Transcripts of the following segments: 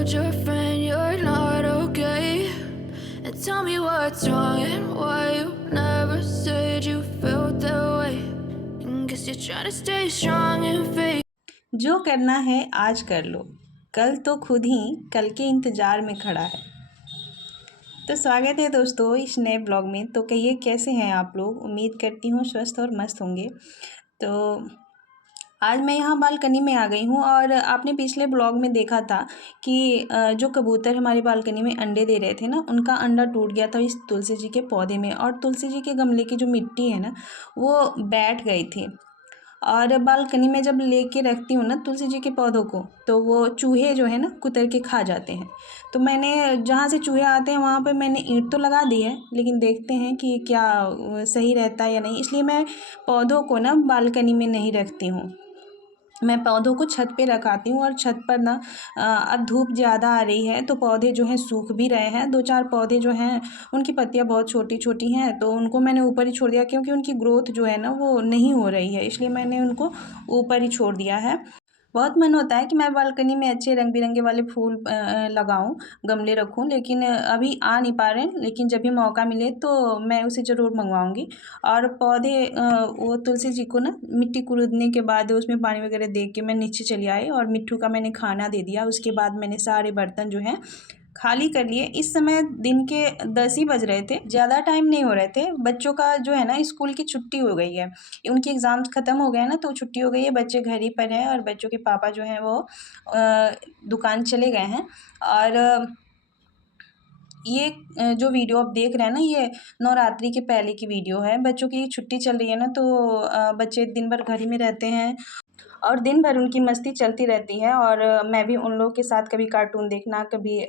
told your friend you're not okay, and tell me what's wrong and why you never said you felt that way. And guess you're trying to stay strong and fake. जो करना है आज कर लो, कल तो खुद ही कल के इंतज़ार में खड़ा है। तो स्वागत है दोस्तों इस नए ब्लॉग में। तो कहिए कैसे हैं आप लोग। उम्मीद करती हूँ स्वस्थ और मस्त होंगे। तो आज मैं यहाँ बालकनी में आ गई हूँ और आपने पिछले ब्लॉग में देखा था कि जो कबूतर हमारी बालकनी में अंडे दे रहे थे ना, उनका अंडा टूट गया था इस तुलसी जी के पौधे में। और तुलसी जी के गमले की जो मिट्टी है ना, वो बैठ गई थी। और बालकनी में जब लेके रखती हूँ ना तुलसी जी के पौधों को, तो वो चूहे जो है ना कुतर के खा जाते हैं। तो मैंने जहाँ से चूहे आते हैं वहाँ पे मैंने ईंट तो लगा दी है, लेकिन देखते हैं कि क्या सही रहता है या नहीं। इसलिए मैं पौधों को ना बालकनी में नहीं रखती हूँ। मैं पौधों को छत पे रखाती हूँ। और छत पर ना अब धूप ज़्यादा आ रही है तो पौधे जो हैं सूख भी रहे हैं। 2-4 पौधे जो हैं उनकी पत्तियाँ बहुत छोटी-छोटी हैं, तो उनको मैंने ऊपर ही छोड़ दिया क्योंकि उनकी ग्रोथ जो है ना वो नहीं हो रही है, इसलिए मैंने उनको ऊपर ही छोड़ दिया है। बहुत मन होता है कि मैं बालकनी में अच्छे रंग-बिरंगे वाले फूल लगाऊँ, गमले रखूँ, लेकिन अभी आ नहीं पा रहे हैं। लेकिन जब भी मौका मिले तो मैं उसे ज़रूर मँगवाऊँगी। और पौधे वो तुलसी जी को ना मिट्टी कुरेदने के बाद उसमें पानी वगैरह दे के मैं नीचे चली आई और मिट्ठू का मैंने खाना दे दिया। उसके बाद मैंने सारे बर्तन जो हैं खाली कर लिए। इस समय दिन के 10 ही बज रहे थे, ज़्यादा टाइम नहीं हो रहे थे। बच्चों का जो है ना स्कूल की छुट्टी हो गई है, उनके एग्ज़ाम्स ख़त्म हो गए हैं ना, तो छुट्टी हो गई है। बच्चे घर ही पर हैं और बच्चों के पापा जो हैं वो दुकान चले गए हैं। और ये जो वीडियो आप देख रहे हैं ना, ये नवरात्रि के पहले की वीडियो है। बच्चों की छुट्टी चल रही है ना, तो बच्चे दिन भर घर ही में रहते हैं और दिन भर उनकी मस्ती चलती रहती है। और मैं भी उन लोगों के साथ कभी कार्टून देखना, कभी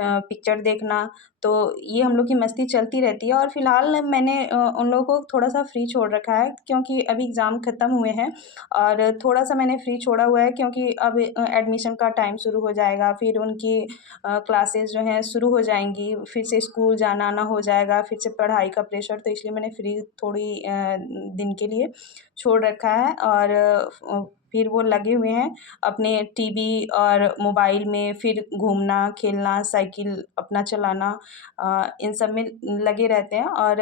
पिक्चर देखना, तो ये हम लोग की मस्ती चलती रहती है। और फ़िलहाल मैंने उन लोगों को थोड़ा-सा फ्री छोड़ रखा है क्योंकि अभी एग्ज़ाम ख़त्म हुए हैं। और थोड़ा-सा मैंने फ्री छोड़ा हुआ है क्योंकि अब एडमिशन का टाइम शुरू हो जाएगा, फिर उनकी क्लासेस जो हैं शुरू हो जाएँगी, फिर से स्कूल जाना-आना हो जाएगा, फिर से पढ़ाई का प्रेशर। तो इसलिए मैंने फ्री थोड़ी दिन के लिए छोड़ रखा है। और फिर वो लगे हुए हैं अपने टीवी और मोबाइल में, फिर घूमना, खेलना, साइकिल अपना चलाना, इन सब में लगे रहते हैं। और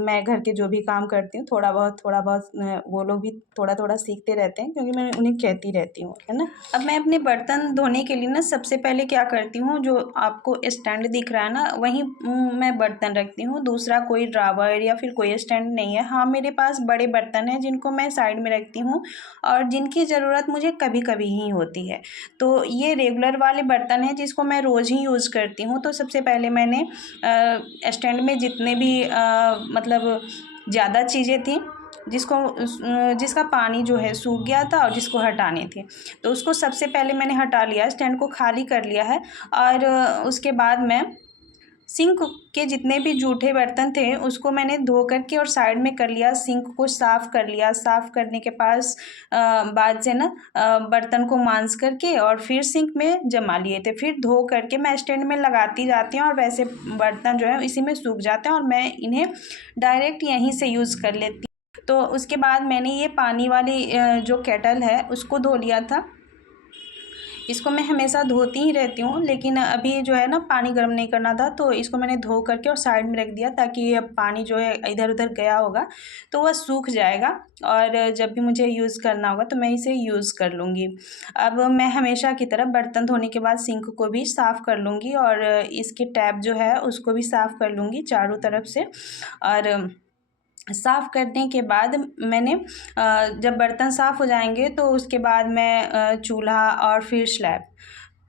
मैं घर के जो भी काम करती हूँ थोड़ा बहुत वो लोग भी थोड़ा-थोड़ा सीखते रहते हैं क्योंकि मैं उन्हें कहती रहती हूँ, है ना? अब मैं अपने बर्तन धोने के लिए ना सबसे पहले क्या करती हूँ, जो आपको स्टैंड दिख रहा है ना, वहीं मैं बर्तन रखती हूँ। दूसरा कोई ड्रावर या फिर कोई स्टैंड नहीं है। हाँ, मेरे पास बड़े बर्तन हैं जिनको मैं साइड में रखती हूँ और जिनकी ज़रूरत मुझे कभी-कभी ही होती है। तो ये रेगुलर वाले बर्तन हैं जिसको मैं रोज़ ही यूज़ करती हूँ। तो सबसे पहले मैंने स्टैंड में जितने भी मतलब ज़्यादा चीज़ें थीं जिसका पानी जो है सूख गया था और जिसको हटाने थे, तो उसको सबसे पहले मैंने हटा लिया, स्टैंड को खाली कर लिया है। और उसके बाद मैं सिंक के जितने भी जूठे बर्तन थे उसको मैंने धो कर के और साइड में कर लिया, सिंक को साफ़ कर लिया। साफ़ करने के बाद से ना बर्तन को मांज करके और फिर सिंक में जमा लिए थे। फिर धो करके मैं स्टैंड में लगाती जाती हूँ और वैसे बर्तन जो है इसी में सूख जाते हैं और मैं इन्हें डायरेक्ट यहीं से यूज़ कर लेती हूँ। तो उसके बाद मैंने ये पानी वाली जो केटल है उसको धो लिया था। इसको मैं हमेशा धोती ही रहती हूँ, लेकिन अभी जो है ना पानी गर्म नहीं करना था, तो इसको मैंने धो करके और साइड में रख दिया ताकि ये पानी जो है इधर-उधर गया होगा तो वह सूख जाएगा और जब भी मुझे यूज़ करना होगा तो मैं इसे यूज़ कर लूँगी। अब मैं हमेशा की तरह बर्तन धोने के बाद सिंक को भी साफ़ कर लूँगी और इसकी टैप जो है उसको भी साफ़ कर लूँगी चारों तरफ से। और साफ़ करने के बाद मैंने जब बर्तन साफ़ हो जाएँगे तो उसके बाद मैं चूल्हा और फिर स्लैब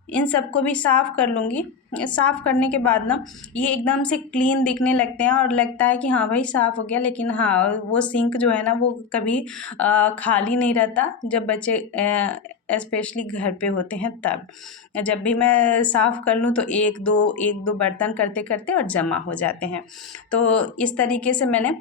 इन सबको भी साफ़ कर लूँगी। साफ़ करने के बाद ना ये एकदम से क्लीन दिखने लगते हैं और लगता है कि हाँ भाई साफ़ हो गया। लेकिन हाँ, वो सिंक जो है ना वो कभी खाली नहीं रहता जब बच्चे स्पेशली घर पे होते हैं तब। जब भी मैं साफ़ कर लूँ तो 1-2 बर्तन करते-करते और जमा हो जाते हैं। तो इस तरीके से मैंने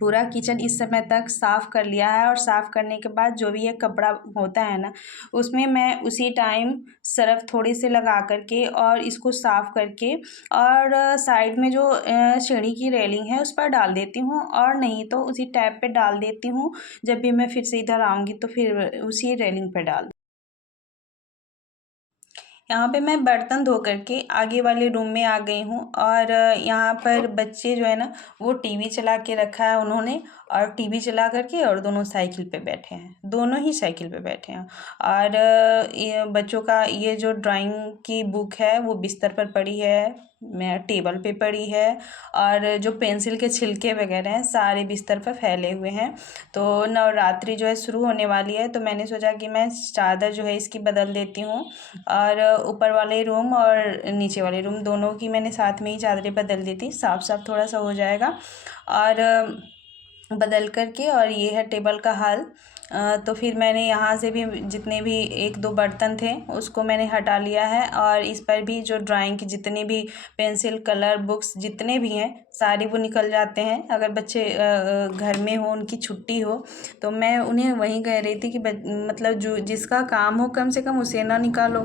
पूरा किचन इस समय तक साफ़ कर लिया है। और साफ़ करने के बाद जो भी ये कपड़ा होता है ना, उसमें मैं उसी टाइम सर्फ़ थोड़े से लगा कर के और इसको साफ़ करके और साइड में जो सीढ़ी की रेलिंग है उस पर डाल देती हूँ और नहीं तो उसी टैप पे डाल देती हूँ। जब भी मैं फिर से इधर आऊँगी तो फिर उसी रेलिंग पे डाल यहाँ पे मैं बर्तन धो करके आगे वाले रूम में आ गई हूँ और यहाँ पर बच्चे जो है ना वो टीवी चला के रखा है उन्होंने, और टीवी चला करके और दोनों साइकिल पे बैठे हैं, दोनों ही साइकिल पे बैठे हैं। और ये बच्चों का ये जो ड्राइंग की बुक है वो बिस्तर पर पड़ी है, मैं टेबल पे पड़ी है, और जो पेंसिल के छिलके वगैरह हैं सारे बिस्तर पर फैले हुए हैं। तो नवरात्रि जो है शुरू होने वाली है, तो मैंने सोचा कि मैं चादर जो है इसकी बदल देती हूँ, और ऊपर वाले रूम और नीचे वाले रूम दोनों की मैंने साथ में ही चादरें बदल दी थी, साफ साफ थोड़ा सा हो जाएगा। और बदल करके, और ये है टेबल का हाल। तो फिर मैंने यहाँ से भी जितने भी एक दो बर्तन थे उसको मैंने हटा लिया है, और इस पर भी जो ड्राइंग की जितनी भी पेंसिल कलर बुक्स जितने भी हैं सारे वो निकल जाते हैं। अगर बच्चे घर में हो, उनकी छुट्टी हो, तो मैं उन्हें वहीं कह रही थी कि मतलब जो जिसका काम हो कम से कम उसे ना निकालो।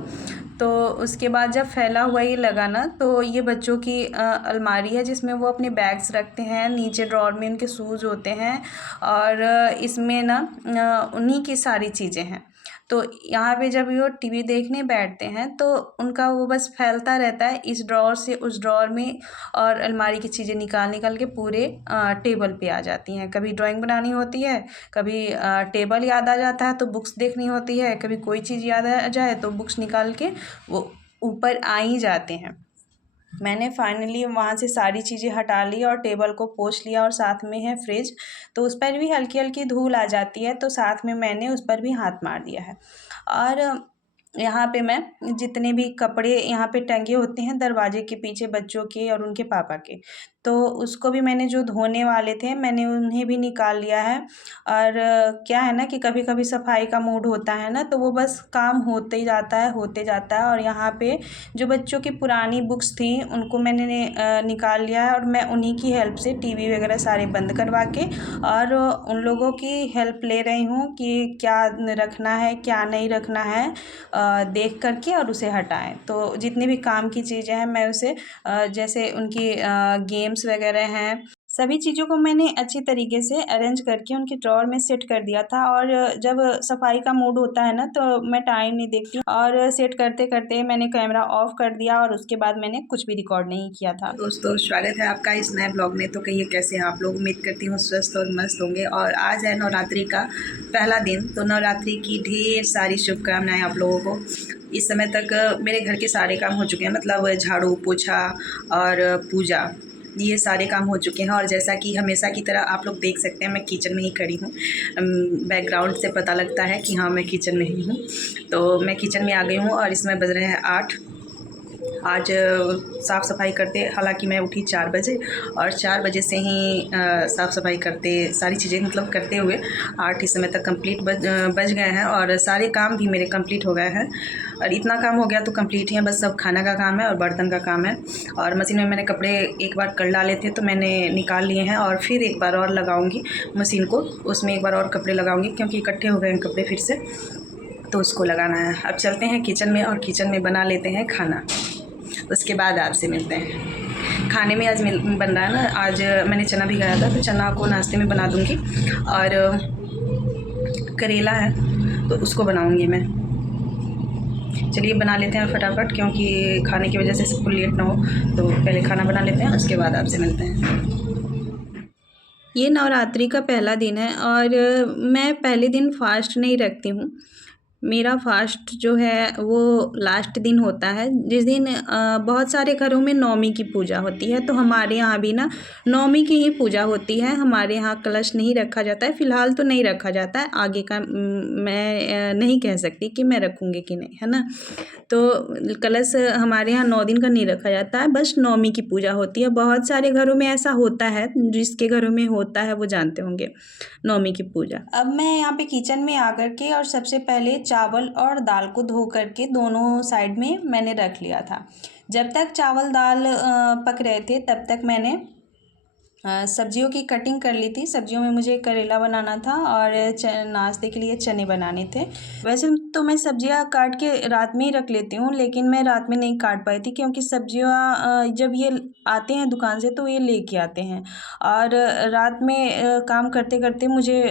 तो उसके बाद जब फैला हुआ ये लगा ना, तो ये बच्चों की अलमारी है जिसमें वो अपने बैग्स रखते हैं, नीचे ड्रॉर में उनके शूज़ होते हैं, और इसमें ना उन्हीं की सारी चीज़ें हैं। तो यहाँ पे जब वो टीवी देखने बैठते हैं तो उनका वो बस फैलता रहता है इस ड्रॉर से उस ड्रॉर में, और अलमारी की चीज़ें निकाल निकाल के पूरे टेबल पे आ जाती हैं। कभी ड्राइंग बनानी होती है, कभी टेबल याद आ जाता है तो बुक्स देखनी होती है, कभी कोई चीज़ याद आ जाए तो बुक्स निकाल के वो ऊपर आ ही जाते हैं। मैंने फाइनली वहाँ से सारी चीज़ें हटा ली और टेबल को पोंछ लिया, और साथ में है फ्रिज, तो उस पर भी हल्की हल्की धूल आ जाती है, तो साथ में मैंने उस पर भी हाथ मार दिया है। और यहाँ पे मैं जितने भी कपड़े यहाँ पे टंगे होते हैं दरवाजे के पीछे बच्चों के और उनके पापा के, तो उसको भी मैंने जो धोने वाले थे मैंने उन्हें भी निकाल लिया है। और क्या है ना कि कभी कभी सफाई का मूड होता है ना, तो वो बस काम होते ही जाता है होते जाता है। और यहाँ पे जो बच्चों की पुरानी बुक्स थी उनको मैंने निकाल लिया है, और मैं उन्हीं की हेल्प से टीवी वगैरह सारे बंद करवा के और उन लोगों की हेल्प ले रही हूँ कि क्या रखना है क्या नहीं रखना है, देख करके और उसे हटाएं। तो जितनी भी काम की चीज़ें हैं मैं उसे जैसे उनकी गेम्स वगैरह हैं, सभी चीज़ों को मैंने अच्छी तरीके से अरेंज करके उनके ड्रॉर में सेट कर दिया था। और जब सफाई का मूड होता है ना तो मैं टाइम नहीं देखती हूँ, और सेट करते करते मैंने कैमरा ऑफ कर दिया और उसके बाद मैंने कुछ भी रिकॉर्ड नहीं किया था। दोस्तों, स्वागत है आपका इस नए ब्लॉग में। तो कहिए कैसे हैं आप लोग। उम्मीद करती हूँ स्वस्थ और मस्त होंगे। और आज है नवरात्रि का पहला दिन, तो नवरात्रि की ढेर सारी शुभकामनाएं आप लोगों को। इस समय तक मेरे घर के सारे काम हो चुके हैं, मतलब झाड़ू पोछा और पूजा, ये सारे काम हो चुके हैं। और जैसा कि हमेशा की तरह आप लोग देख सकते हैं मैं किचन में ही खड़ी हूँ। बैकग्राउंड से पता लगता है कि हाँ मैं किचन में ही हूँ। तो मैं किचन में आ गई हूँ और इसमें बज रहे हैं 8। आज साफ़ सफाई करते, हालांकि मैं उठी 4 बजे, और 4 बजे से ही साफ़ सफाई करते सारी चीज़ें मतलब करते हुए 8 इस समय तक कंप्लीट बज गए हैं, और सारे काम भी मेरे कंप्लीट हो गए हैं। और इतना काम हो गया तो कंप्लीट ही है, बस सब खाना का काम है और बर्तन का काम है। और मशीन में मैंने कपड़े एक बार कर डाले थे तो मैंने निकाल लिए हैं, और फिर एक बार और लगाऊंगी मशीन को, उसमें एक बार और कपड़े लगाऊंगी क्योंकि इकट्ठे हो गए हैं कपड़े फिर से, तो उसको लगाना है। अब चलते हैं किचन में और किचन में बना लेते हैं खाना, उसके बाद आपसे मिलते हैं। खाने में आज बन रहा है ना, आज मैंने चना भिगाया था तो चना को नाश्ते में बना दूंगी, और करेला है तो उसको बनाऊंगी मैं। चलिए बना लेते हैं फटाफट, क्योंकि खाने की वजह से सबको लेट ना हो, तो पहले खाना बना लेते हैं उसके बाद आपसे मिलते हैं। ये नवरात्रि का पहला दिन है और मैं पहले दिन फास्ट नहीं रखती हूँ। मेरा फास्ट जो है वो लास्ट दिन होता है, जिस दिन बहुत सारे घरों में नवमी की पूजा होती है। तो हमारे यहाँ भी ना नवमी की ही पूजा होती है। हमारे यहाँ कलश नहीं रखा जाता है, फ़िलहाल तो नहीं रखा जाता है। आगे का मैं नहीं कह सकती कि मैं रखूँगी कि नहीं, है ना। तो कलश हमारे यहाँ 9 दिन का नहीं रखा जाता है, बस नवमी की पूजा होती है। बहुत सारे घरों में ऐसा होता है, जिसके घरों में होता है वो जानते होंगे नवमी की पूजा। अब मैं यहाँ पे किचन में आकर के और सबसे पहले चावल और दाल को धो करके दोनों साइड में मैंने रख लिया था। जब तक चावल दाल पक रहे थे तब तक मैंने सब्जियों की कटिंग कर ली थी। सब्जियों में मुझे करेला बनाना था और नाश्ते के लिए चने बनाने थे। वैसे तो मैं सब्जियां काट के रात में ही रख लेती हूँ, लेकिन मैं रात में नहीं काट पाई थी क्योंकि सब्जियां जब ये आते हैं दुकान से तो ये लेके आते हैं और रात में काम करते करते मुझे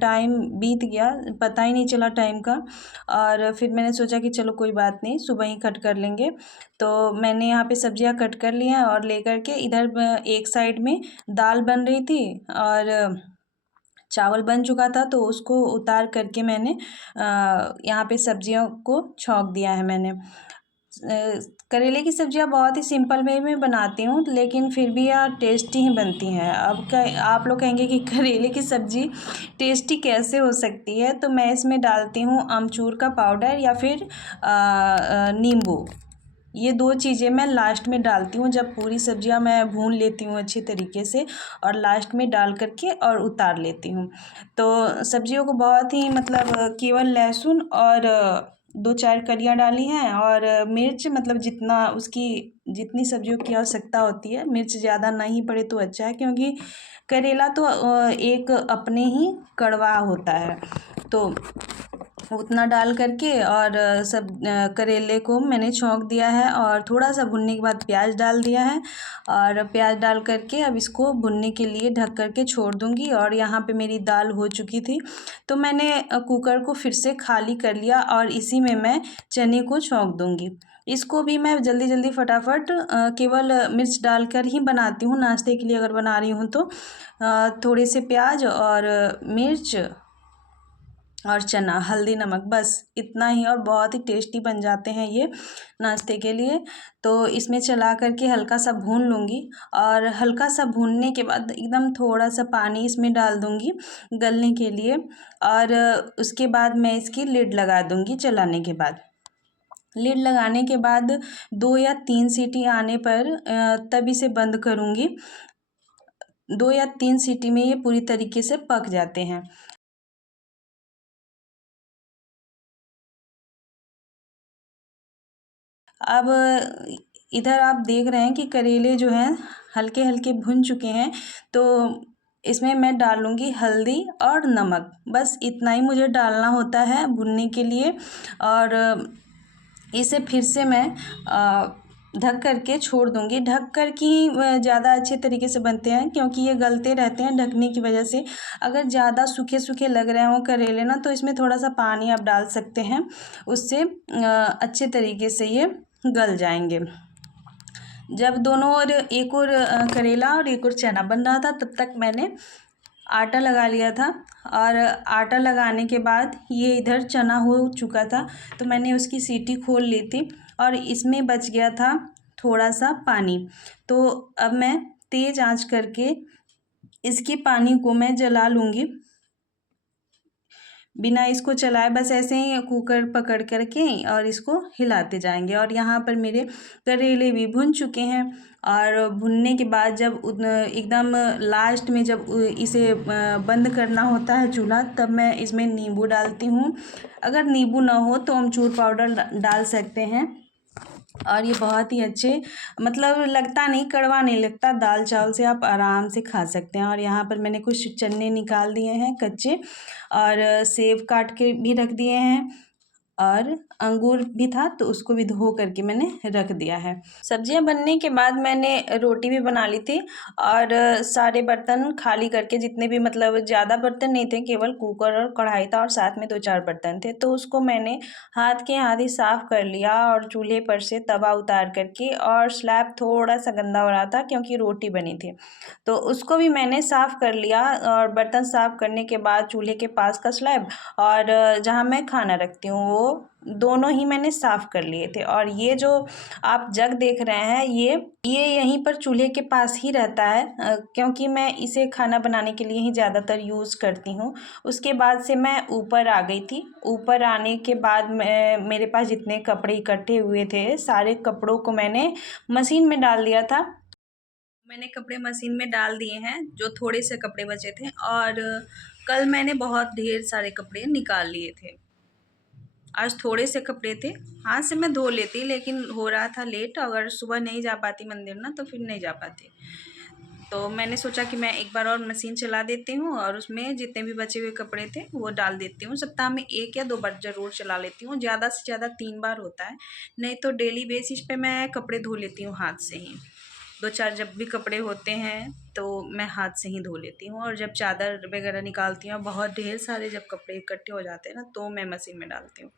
टाइम बीत गया, पता ही नहीं चला टाइम का। और फिर मैंने सोचा कि चलो कोई बात नहीं, सुबह ही कट कर लेंगे। तो मैंने यहाँ पे सब्जियां कट कर ली हैं और लेकर के इधर एक साइड में दाल बन रही थी और चावल बन चुका था, तो उसको उतार करके मैंने यहाँ पे सब्जियों को छौंक दिया है मैंने। करेले की सब्जियाँ बहुत ही सिंपल वे में बनाती हूँ, लेकिन फिर भी यार टेस्टी ही बनती हैं। अब क्या आप लोग कहेंगे कि करेले की सब्ज़ी टेस्टी कैसे हो सकती है, तो मैं इसमें डालती हूँ अमचूर का पाउडर या फिर नींबू। ये दो चीज़ें मैं लास्ट में डालती हूँ, जब पूरी सब्जियाँ मैं भून लेती हूँ अच्छी तरीके से और लास्ट में डाल करके और उतार लेती हूँ। तो सब्जियों को बहुत ही मतलब केवल लहसुन और 2-4 कलियाँ डाली हैं और मिर्च, मतलब जितना उसकी जितनी सब्जियों की आवश्यकता होती है, मिर्च ज़्यादा नहीं पड़े तो अच्छा है क्योंकि करेला तो एक अपने ही कड़वा होता है। तो उतना डाल करके और सब करेले को मैंने छौंक दिया है और थोड़ा सा भुनने के बाद प्याज डाल दिया है और प्याज डाल करके अब इसको भुनने के लिए ढक करके छोड़ दूँगी। और यहाँ पे मेरी दाल हो चुकी थी, तो मैंने कुकर को फिर से खाली कर लिया और इसी में मैं चने को छौंक दूँगी। इसको भी मैं जल्दी जल्दी फटाफट केवल मिर्च डालकर ही बनाती हूँ नाश्ते के लिए, अगर बना रही हूँ तो थोड़े से प्याज और मिर्च और चना, हल्दी, नमक, बस इतना ही और बहुत ही टेस्टी बन जाते हैं ये नाश्ते के लिए। तो इसमें चला करके हल्का सा भून लूँगी और हल्का सा भूनने के बाद एकदम थोड़ा सा पानी इसमें डाल दूँगी गलने के लिए और उसके बाद मैं इसकी लिड लगा दूँगी। चलाने के बाद लिड लगाने के बाद 2 या 3 सीटी आने पर तब इसे बंद करूँगी। 2 या 3 सीटी में ये पूरी तरीके से पक जाते हैं। अब इधर आप देख रहे हैं कि करेले जो हैं हल्के हल्के भुन चुके हैं, तो इसमें मैं डालूँगी हल्दी और नमक, बस इतना ही मुझे डालना होता है भुनने के लिए। और इसे फिर से मैं ढक करके छोड़ दूँगी। ढक कर के ही ज़्यादा अच्छे तरीके से बनते हैं क्योंकि ये गलते रहते हैं ढकने की वजह से। अगर ज़्यादा सूखे सूखे लग रहे हों करेले ना, तो इसमें थोड़ा सा पानी आप डाल सकते हैं, उससे अच्छे तरीके से ये गल जाएंगे। जब दोनों और एक और करेला और एक और चना बन रहा था, तब तक मैंने आटा लगा लिया था और आटा लगाने के बाद ये इधर चना हो चुका था, तो मैंने उसकी सीटी खोल ली थी और इसमें बच गया था थोड़ा सा पानी। तो अब मैं तेज़ आंच करके इसकी पानी को मैं जला लूँगी, बिना इसको चलाए बस ऐसे ही कुकर पकड़ कर के और इसको हिलाते जाएंगे। और यहाँ पर मेरे करेले भी भुन चुके हैं और भुनने के बाद जब एकदम लास्ट में जब इसे बंद करना होता है चूल्हा, तब मैं इसमें नींबू डालती हूँ। अगर नींबू ना हो तो अमचूर पाउडर डाल सकते हैं और ये बहुत ही अच्छे, मतलब लगता नहीं, कड़वा नहीं लगता, दाल चावल से आप आराम से खा सकते हैं। और यहाँ पर मैंने कुछ चने निकाल दिए हैं कच्चे और सेब काट के भी रख दिए हैं और अंगूर भी था तो उसको भी धो करके मैंने रख दिया है। सब्जियां बनने के बाद मैंने रोटी भी बना ली थी और सारे बर्तन खाली करके, जितने भी मतलब ज़्यादा बर्तन नहीं थे, केवल कुकर और कढ़ाई था और साथ में 2-4 बर्तन थे, तो उसको मैंने हाथ के हाथ ही साफ़ कर लिया और चूल्हे पर से तवा उतार करके, और स्लैब थोड़ा सा गंदा हो रहा था क्योंकि रोटी बनी थी, तो उसको भी मैंने साफ़ कर लिया। और बर्तन साफ़ करने के बाद चूल्हे के पास का स्लैब और जहाँ मैं खाना रखती हूँ वो दोनों ही मैंने साफ़ कर लिए थे। और ये जो आप जग देख रहे हैं ये यहीं पर चूल्हे के पास ही रहता है क्योंकि मैं इसे खाना बनाने के लिए ही ज़्यादातर यूज़ करती हूँ। उसके बाद से मैं ऊपर आ गई थी। ऊपर आने के बाद मेरे पास जितने कपड़े इकट्ठे हुए थे, सारे कपड़ों को मैंने मशीन में डाल दिया था। मैंने कपड़े मशीन में डाल दिए हैं, जो थोड़े से कपड़े बचे थे, और कल मैंने बहुत ढेर सारे कपड़े निकाल लिए थे। आज थोड़े से कपड़े थे, हाथ से मैं धो लेती, लेकिन हो रहा था लेट, अगर सुबह नहीं जा पाती मंदिर ना तो फिर नहीं जा पाती। तो मैंने सोचा कि मैं एक बार और मशीन चला देती हूँ और उसमें जितने भी बचे हुए कपड़े थे वो डाल देती हूँ। सप्ताह में 1 या 2 बार ज़रूर चला लेती हूँ, ज़्यादा से ज़्यादा 3 बार होता है। नहीं तो डेली बेसिस पे मैं कपड़े धो लेती हूँ हाथ से ही। 2-4 जब भी कपड़े होते हैं तो मैं हाथ से ही धो लेती हूँ, और जब चादर वगैरह निकालती हूँ, बहुत ढेर सारे जब कपड़े इकट्ठे हो जाते हैं ना, तो मैं मशीन में डालती हूँ।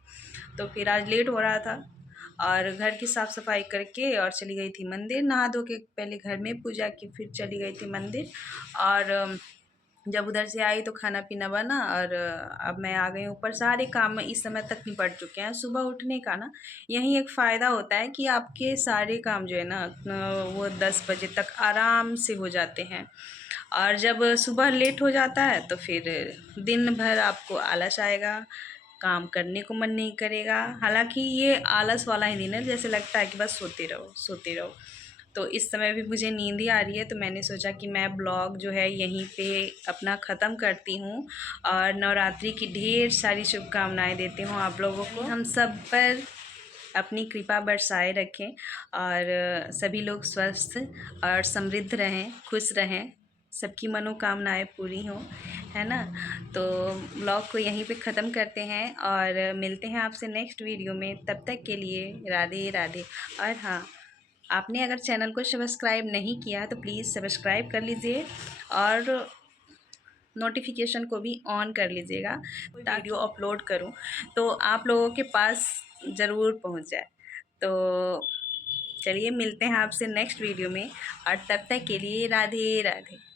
तो फिर आज लेट हो रहा था और घर की साफ़ सफाई करके और चली गई थी मंदिर। नहा धो के पहले घर में पूजा की, फिर चली गई थी मंदिर। और जब उधर से आई तो खाना पीना बना, और अब मैं आ गई ऊपर। सारे काम इस समय तक निपट चुके हैं। सुबह उठने का ना यही एक फ़ायदा होता है कि आपके सारे काम जो है ना वो 10 बजे तक आराम से हो जाते हैं। और जब सुबह लेट हो जाता है तो फिर दिन भर आपको आलस आएगा, काम करने को मन नहीं करेगा। हालांकि ये आलस वाला ही दिन है, जैसे लगता है कि बस सोते रहो सोते रहो। तो इस समय भी मुझे नींद ही आ रही है, तो मैंने सोचा कि मैं ब्लॉग जो है यहीं पे अपना ख़त्म करती हूँ। और नवरात्रि की ढेर सारी शुभकामनाएं देती हूँ आप लोगों को। हम सब पर अपनी कृपा बरसाए रखें और सभी लोग स्वस्थ और समृद्ध रहें, खुश रहें, सबकी मनोकामनाएं पूरी हों, है ना। तो ब्लॉग को यहीं पे ख़त्म करते हैं और मिलते हैं आपसे नेक्स्ट वीडियो में। तब तक के लिए राधे राधे। और हाँ, आपने अगर चैनल को सब्सक्राइब नहीं किया तो प्लीज़ सब्सक्राइब कर लीजिए और नोटिफिकेशन को भी ऑन कर लीजिएगा, ताकि वीडियो अपलोड करूं तो आप लोगों के पास ज़रूर पहुंच जाए। तो चलिए मिलते हैं आपसे नेक्स्ट वीडियो में, और तब तक के लिए राधे राधे।